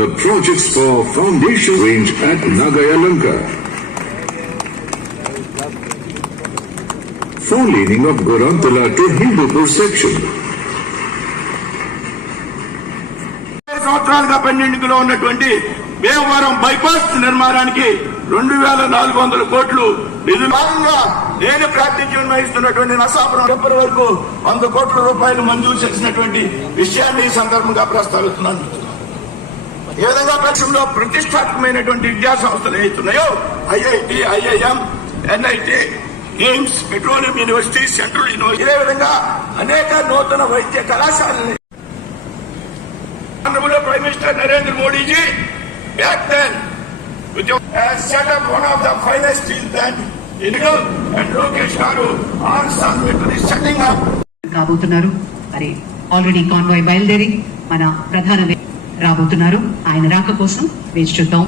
the projects for foundation range at Nagayalanka. Four laning of Gorantala to Hindupur section. సంవత్సరాలుగా పెండింగ్లో ఉన్నటువంటి Bhimavaram bypass నిర్మాణానికి 2400 కోట్లు నిధులు భాగంగా నేను ప్రాతినిధ్యం వహిస్తున్నటువంటి నరసాపురం టెంపర్ వరకు 100 కోట్ల రూపాయలు మంజూరు చేసినటువంటి విషయాన్ని ఈ సందర్భంగా ప్రస్తావిస్తున్నాను. ఏ విధంగా పక్షంలో ప్రతిష్టాత్మకమైనటువంటి విద్యా సంస్థలు ఏవైతున్నాయో IIT, IIM, NIT, AIIMS, petroleum university, central university, ఇదే విధంగా అనేక నూతన వైద్య కళాశాలని Prime Minister Narendra Modi ji back then has set up one of the finest steel plants in India, and Lokesh Garu are setting up. రాబోతున్నారు. మరి already convoy బయలుదేరి మన ప్రధాన రాబోతున్నారు. ఆయన రాక కోసం వేచి చూద్దాం.